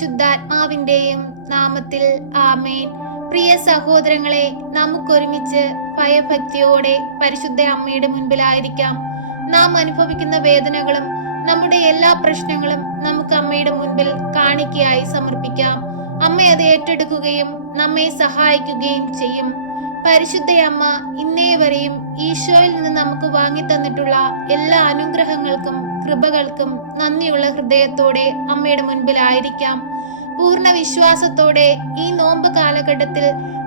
പരിശുദ്ധാത്മാവിന്റെയും നാമത്തിൽ ആമേൻ. പ്രിയ സഹോദരങ്ങളെ, നമുക്കൊരുമിച്ച് ഭയഭക്തിയോടെ പരിശുദ്ധ അമ്മയുടെ മുൻപിലായിരിക്കാം. നാം അനുഭവിക്കുന്ന വേദനകളും നമ്മുടെ എല്ലാ പ്രശ്നങ്ങളും നമുക്ക് അമ്മയുടെ മുൻപിൽ കാണിക്കയായി സമർപ്പിക്കാം. അമ്മ അത് ഏറ്റെടുക്കുകയും നമ്മെ സഹായിക്കുകയും ചെയ്യും. പരിശുദ്ധ അമ്മ ഇന്നേ വരെയും ഈശോയിൽ നിന്ന് നമുക്ക് വാങ്ങി തന്നിട്ടുള്ള എല്ലാ അനുഗ്രഹങ്ങൾക്കും കൃപകൾക്കും നന്ദിയുള്ള ഹൃദയത്തോടെ അമ്മയുടെ മുൻപിലായിരിക്കാം. പൂർണ്ണ വിശ്വാസത്തോടെ ഈ നോമ്പ് കാലഘട്ടത്തിൽ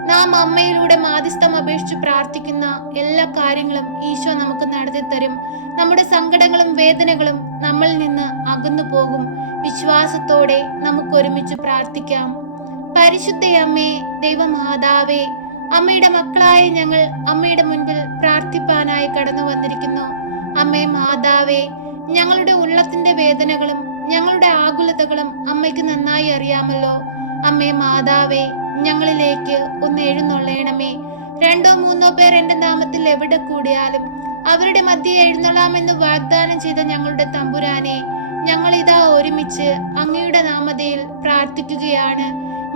നാം അമ്മയിലൂടെ മാധ്യസ്ഥം അപേക്ഷിച്ച് പ്രാർത്ഥിക്കുന്ന എല്ലാ കാര്യങ്ങളും ഈശോ നമുക്ക് നടത്തി തരും. നമ്മുടെ സങ്കടങ്ങളും വേദനകളും നമ്മളിൽ നിന്ന് അകന്നു പോകും. വിശ്വാസത്തോടെ നമുക്ക് ഒരുമിച്ച് പ്രാർത്ഥിക്കാം. പരിശുദ്ധ അമ്മേ, ദൈവമാതാവേ, അമ്മയുടെ മക്കളായ ഞങ്ങൾ അമ്മയുടെ മുൻപിൽ പ്രാർത്ഥിപ്പാനായി കടന്നു വന്നിരിക്കുന്നു. അമ്മേ മാതാവേ, ഞങ്ങളുടെ ഉള്ളത്തിന്റെ വേദനകളും ഞങ്ങളുടെ ആകുലതകളും അമ്മയ്ക്ക് നന്നായി അറിയാമല്ലോ. അമ്മേ മാതാവേ, ഞങ്ങളിലേക്ക് ഒന്ന് എഴുന്നള്ളണമേ. 2-3 പേർ എന്റെ നാമത്തിൽ എവിടെ കൂടിയാലും അവരുടെ മധ്യേ എഴുന്നള്ളാമെന്ന് വാഗ്ദാനം ചെയ്ത ഞങ്ങളുടെ തമ്പുരാനെ, ഞങ്ങളിതാ ഒരുമിച്ച് അങ്ങയുടെ നാമധേയിൽ പ്രാർത്ഥിക്കുകയാണ്.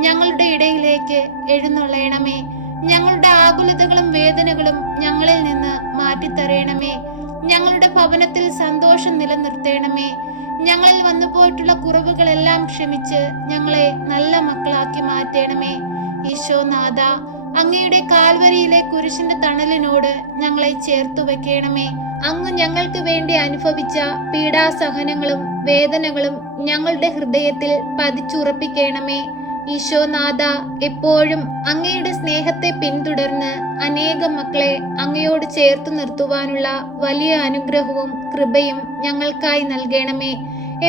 ഞങ്ങളുടെ ഇടയിലേക്ക് എഴുന്നള്ളണമേ. ഞങ്ങളുടെ ആകുലതകളും വേദനകളും ഞങ്ങളിൽ നിന്ന് മാറ്റിത്തരയണമേ. ഞങ്ങളുടെ ഭവനത്തിൽ സന്തോഷം നിലനിർത്തേണമേ. ഞങ്ങളിൽ വന്നു പോയിട്ടുള്ള കുറവുകളെല്ലാം ക്ഷമിച്ച് ഞങ്ങളെ നല്ല മക്കളാക്കി മാറ്റണമേ. ഈശോനാഥ, അങ്ങയുടെ കാൽവരിയിലെ കുരിശിന്റെ തണലിനോട് ഞങ്ങളെ ചേർത്തു വെക്കണമേ. അങ്ങ് ഞങ്ങൾക്ക് വേണ്ടി അനുഭവിച്ച പീഡാസഹനങ്ങളും വേദനകളും ഞങ്ങളുടെ ഹൃദയത്തിൽ പതിച്ചുറപ്പിക്കണമേ. ഈശോനാഥ, എപ്പോഴും അങ്ങയുടെ സ്നേഹത്തെ പിന്തുടർന്ന് അനേകം മക്കളെ അങ്ങയോട് ചേർത്ത് നിർത്തുവാനുള്ള വലിയ അനുഗ്രഹവും കൃപയും ഞങ്ങൾക്കായി നൽകണമേ.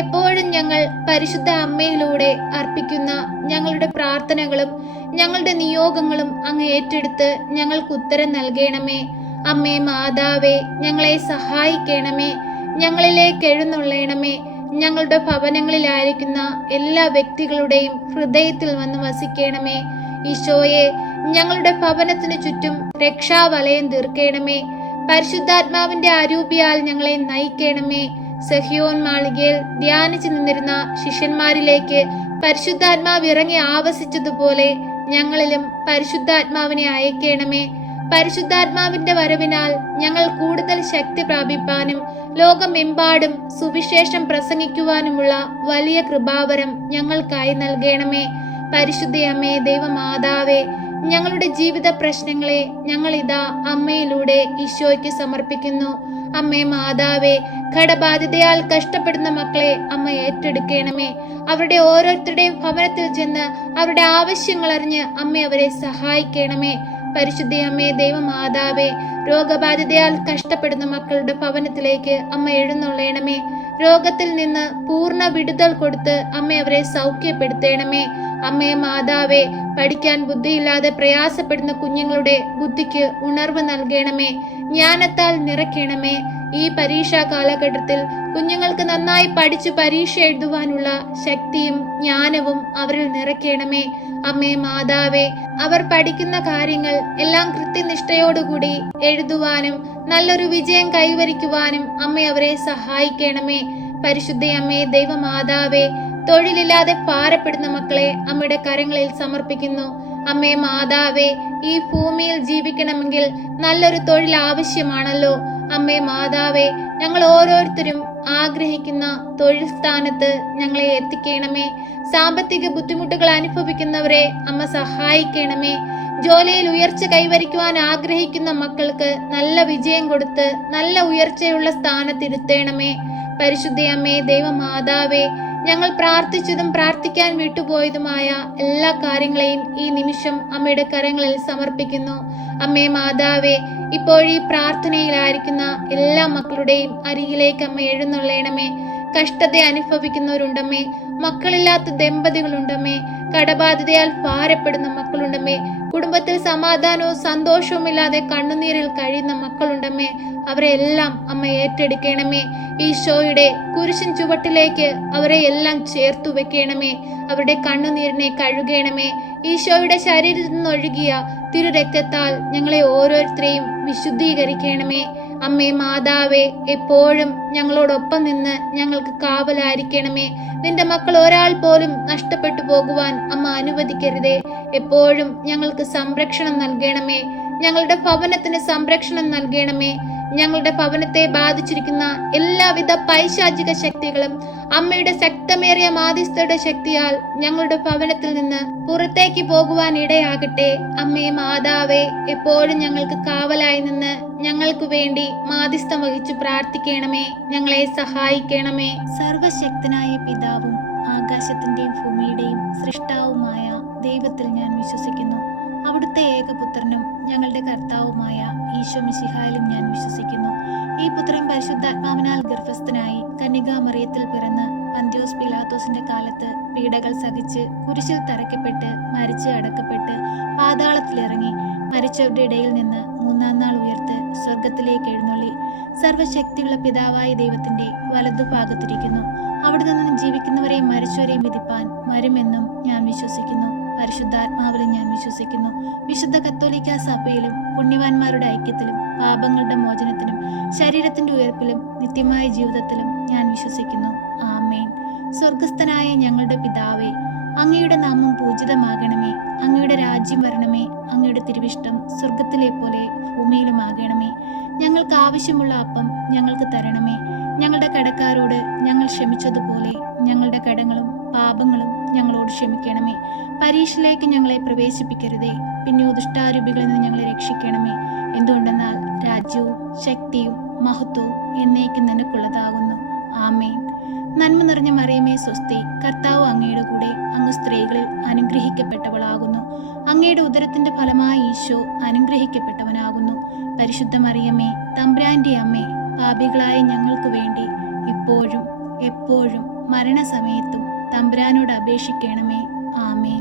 എപ്പോഴും ഞങ്ങൾ പരിശുദ്ധ അമ്മയിലൂടെ അർപ്പിക്കുന്ന ഞങ്ങളുടെ പ്രാർത്ഥനകളും ഞങ്ങളുടെ നിയോഗങ്ങളും അങ്ങ് ഏറ്റെടുത്ത് ഞങ്ങൾക്ക് ഉത്തരം നൽകണമേ. അമ്മേ മാതാവേ, ഞങ്ങളെ സഹായിക്കണമേ. ഞങ്ങളിലേക്ക് എഴുന്നള്ളണമേ. ഞങ്ങളുടെ ഭവനങ്ങളിലായിരിക്കുന്ന എല്ലാ വ്യക്തികളുടെയും ഹൃദയത്തിൽ വന്ന് വസിക്കണമേ. ഈശോയെ, ഞങ്ങളുടെ ഭവനത്തിനു ചുറ്റും രക്ഷാവലയം തീർക്കണമേ. പരിശുദ്ധാത്മാവിന്റെ അരൂപിയാൽ ഞങ്ങളെ നയിക്കണമേ. സഹിയോൻ മാളികയിൽ ധ്യാനിച്ചു നിന്നിരുന്ന ശിഷ്യന്മാരിലേക്ക് പരിശുദ്ധാത്മാവ് ഇറങ്ങി ആവസിച്ചതുപോലെ ഞങ്ങളിലും പരിശുദ്ധാത്മാവിനെ അയക്കണമേ. പരിശുദ്ധാത്മാവിന്റെ വരവിനാൽ ഞങ്ങൾ കൂടുതൽ ശക്തി പ്രാപിപ്പാനും ലോകമെമ്പാടും സുവിശേഷം പ്രസംഗിക്കുവാനുമുള്ള വലിയ കൃപാവരം ഞങ്ങൾക്കായി നൽകണമേ. പരിശുദ്ധ അമ്മേ, ദൈവമാതാവേ, ഞങ്ങളുടെ ജീവിത പ്രശ്നങ്ങളെ ഞങ്ങളിതാ അമ്മയിലൂടെ ഈശോയ്ക്ക് സമർപ്പിക്കുന്നു. അമ്മേ മാതാവേ, കടബാധ്യതയാൽ കഷ്ടപ്പെടുന്ന മക്കളെ അമ്മ ഏറ്റെടുക്കണമേ. അവരുടെ ഓരോരുത്തരുടെയും ഭവനത്തിൽ ചെന്ന് അവരുടെ ആവശ്യങ്ങൾ അറിഞ്ഞ് അമ്മ അവരെ സഹായിക്കണമേ. പരിശുദ്ധ അമ്മേ, ദൈവമാതാവേ, രോഗബാധിതയാൽ കഷ്ടപ്പെടുന്ന മക്കളുടെ ഭവനത്തിലേക്ക് അമ്മ എഴുന്നള്ളണമേ. രോഗത്തിൽ നിന്ന് പൂർണ്ണ വിടുതൽ കൊടുത്ത് അമ്മ അവരെ സൗഖ്യപ്പെടുത്തണമേ. അമ്മേ മാതാവേ, പഠിക്കാൻ ബുദ്ധിയില്ലാതെ പ്രയാസപ്പെടുന്ന കുഞ്ഞുങ്ങളുടെ ബുദ്ധിക്ക് ഉണർവ് നൽകണമേ. ജ്ഞാനത്താൽ നിറയ്ക്കണമേ. ഈ പരീക്ഷാ കാലഘട്ടത്തിൽ കുഞ്ഞുങ്ങൾക്ക് നന്നായി പഠിച്ചു പരീക്ഷ എഴുതുവാനുള്ള ശക്തിയും ജ്ഞാനവും അവരിൽ നിറയ്ക്കണമേ. അമ്മേ മാതാവേ, അവർ പഠിക്കുന്ന കാര്യങ്ങൾ എല്ലാം കൃത്യനിഷ്ഠയോടുകൂടി എഴുതുവാനും നല്ലൊരു വിജയം കൈവരിക്കുവാനും അമ്മ അവരെ സഹായിക്കണമേ. പരിശുദ്ധ അമ്മേ, ദൈവമാതാവേ, തൊഴിലില്ലാതെ ഭാരപ്പെടുന്ന മക്കളെ അമ്മയുടെ കരങ്ങളിൽ സമർപ്പിക്കുന്നു. അമ്മേ മാതാവേ, ഈ ഭൂമിയിൽ ജീവിക്കണമെങ്കിൽ നല്ലൊരു തൊഴിൽ ആവശ്യമാണല്ലോ. അമ്മേ മാതാവേ, ഞങ്ങൾ ഓരോരുത്തരും ആഗ്രഹിക്കുന്ന തൊഴിൽ സ്ഥാനത്ത് ഞങ്ങളെ എത്തിക്കണമേ. സാമ്പത്തിക ബുദ്ധിമുട്ടുകൾ അനുഭവിക്കുന്നവരെ അമ്മ സഹായിക്കണമേ. ജോലിയിൽ ഉയർച്ച കൈവരിക്കുവാൻ ആഗ്രഹിക്കുന്ന മക്കൾക്ക് നല്ല വിജയം കൊടുത്ത് നല്ല ഉയർച്ചയുള്ള സ്ഥാനത്തിരുത്തേണമേ. പരിശുദ്ധ അമ്മേ, ദൈവമാതാവേ, ഞങ്ങൾ പ്രാർത്ഥിച്ചതും പ്രാർത്ഥിക്കാൻ വിട്ടുപോയതുമായ എല്ലാ കാര്യങ്ങളെയും ഈ നിമിഷം അമ്മയുടെ കരങ്ങളിൽ സമർപ്പിക്കുന്നു. അമ്മേ മാതാവേ, ഇപ്പോൾ ഈ പ്രാർത്ഥനയിലായിരിക്കുന്ന എല്ലാ മക്കളുടെയും അരികിലേക്ക് അമ്മ എഴുന്നള്ളണമേ. കഷ്ടത അനുഭവിക്കുന്നവരുണ്ടമ്മേ. മക്കളില്ലാത്ത ദമ്പതികളുണ്ടമ്മേ. കടബാധിതയാൽ ഭാരപ്പെടുന്ന മക്കളുണ്ടമ്മേ. കുടുംബത്തിൽ സമാധാനവും സന്തോഷവും ഇല്ലാതെ കണ്ണുനീരിൽ കഴിയുന്ന മക്കളുണ്ടമ്മേ. അവരെ എല്ലാം അമ്മ ഏറ്റെടുക്കണമേ. ഈശോയുടെ കുരിശിൻ ചുവട്ടിലേക്ക് അവരെ എല്ലാം ചേർത്തു വെക്കണമേ. അവരുടെ കണ്ണുനീരിനെ കഴുകണമേ. ഈശോയുടെ ശരീരത്തിൽ നിന്നൊഴുകിയ തിരുരക്തത്താൽ ഞങ്ങളെ ഓരോരുത്തരെയും വിശുദ്ധീകരിക്കണമേ. അമ്മേ മാതാവേ, എപ്പോഴും ഞങ്ങളോടൊപ്പം നിന്ന് ഞങ്ങൾക്ക് കാവലായിരിക്കണമേ. നിന്റെ മക്കൾ ഒരാൾ പോലും നഷ്ടപ്പെട്ടു പോകുവാൻ അമ്മ അനുവദിക്കരുതേ. എപ്പോഴും ഞങ്ങൾക്ക് സംരക്ഷണം നൽകണമേ. ഞങ്ങളുടെ ഭവനത്തിന് സംരക്ഷണം നൽകണമേ. ഞങ്ങളുടെ ഭവനത്തെ ബാധിച്ചിരിക്കുന്ന എല്ലാവിധ പൈശാചിക ശക്തികളും അമ്മയുടെ ശക്തമേറിയ മാധ്യസ്ഥയുടെ ശക്തിയാൽ ഞങ്ങളുടെ ഭവനത്തിൽ നിന്ന് പുറത്തേക്ക് പോകുവാൻ ഇടയാകട്ടെ. അമ്മേ മാതാവേ, എപ്പോഴും ഞങ്ങൾക്ക് കാവലായി നിന്ന് ഞങ്ങൾക്ക് വേണ്ടി മാധ്യസ്ഥം വഹിച്ചു പ്രാർത്ഥിക്കണമേ. ഞങ്ങളെ സഹായിക്കണമേ. സർവശക്തനായ പിതാവും ആകാശത്തിന്റെയും ഭൂമിയുടെയും സൃഷ്ടാവുമായ ദൈവത്തിൽ ഞാൻ വിശ്വസിക്കുന്നു. അവിടുത്തെ ഏകപുത്രനും ഞങ്ങളുടെ കർത്താവുമായ ഈശോ മിശിഹായിലും ഞാൻ വിശ്വസിക്കുന്നു. ഈ പുത്രൻ പരിശുദ്ധാത്മാവിനാൽ ഗർഭസ്ഥനായി കന്യകാമറിയത്തിൽ പിറന്ന് പന്ത്യോസ് പിലാത്തോസിന്റെ കാലത്ത് പീഡകൾ സഹിച്ച് കുരിശിൽ തറയ്ക്കപ്പെട്ട് മരിച്ച് അടക്കപ്പെട്ട് പാതാളത്തിലിറങ്ങി മരിച്ചവരുടെ ഇടയിൽ നിന്ന് മൂന്നാം നാൾ ഉയർത്ത് സ്വർഗത്തിലേക്ക് എഴുന്നള്ളി സർവശക്തിയുള്ള പിതാവായ ദൈവത്തിന്റെ വലതുഭാഗത്തിരിക്കുന്നു. അവിടെ നിന്ന് ജീവിക്കുന്നവരെയും മരിച്ചവരെയും വിധിപ്പാൻ വരുമെന്നും ഞാൻ വിശ്വസിക്കുന്നു. പരിശുദ്ധാത്മാവിലും ഞാൻ വിശ്വസിക്കുന്നു. വിശുദ്ധ കത്തോലിക്ക സഭയിലും പുണ്യവാന്മാരുടെ ഐക്യത്തിലും പാപങ്ങളുടെ മോചനത്തിനും ശരീരത്തിന്റെ ഉയർപ്പിലും നിത്യമായ ജീവിതത്തിലും ഞാൻ വിശ്വസിക്കുന്നു. ആമേൻ. സ്വർഗസ്ഥനായ ഞങ്ങളുടെ പിതാവേ, അങ്ങയുടെ നാമം പൂജിതമാകണമേ. അങ്ങയുടെ രാജ്യം വരണമേ. അങ്ങയുടെ തിരുവിഷ്ടം സ്വർഗത്തിലെ പോലെ ഭൂമിയിലുമാകണമേ. ഞങ്ങൾക്ക് ആവശ്യമുള്ള അപ്പം ഞങ്ങൾക്ക് തരണമേ. ഞങ്ങളുടെ കടക്കാരോട് ഞങ്ങൾ ക്ഷമിച്ചതുപോലെ ഞങ്ങളുടെ കടങ്ങളും പാപങ്ങളും ഞങ്ങളോട് ക്ഷമിക്കണമേ. പരീക്ഷയിലേക്ക് ഞങ്ങളെ പ്രവേശിപ്പിക്കരുതേ, പിന്നെയോ ദുഷ്ടാരൂപികളിൽ നിന്ന് ഞങ്ങളെ രക്ഷിക്കണമേ. എന്തുകൊണ്ടെന്നാൽ രാജ്യവും ശക്തിയും മഹത്വവും എന്നേക്കും നിനക്കുള്ളതാകുന്നു. ആമേൻ. നന്മ നിറഞ്ഞ മറിയമേ സ്വസ്തി, കർത്താവ് അങ്ങയുടെ കൂടെ, അങ്ങ് സ്ത്രീകളിൽ അനുഗ്രഹിക്കപ്പെട്ടവളാകുന്നു. അങ്ങയുടെ ഉദരത്തിന്റെ ഫലമായ ഈശോ അനുഗ്രഹിക്കപ്പെട്ടവനാകുന്നു. പരിശുദ്ധ മറിയമേ, തമ്പുരാന്റെ അമ്മേ, പാപികളായ ഞങ്ങൾക്ക് വേണ്ടി ഇപ്പോഴും എപ്പോഴും മരണസമയത്തും തമ്പുരാനോട് അപേക്ഷിക്കണമേ. ആമേൻ.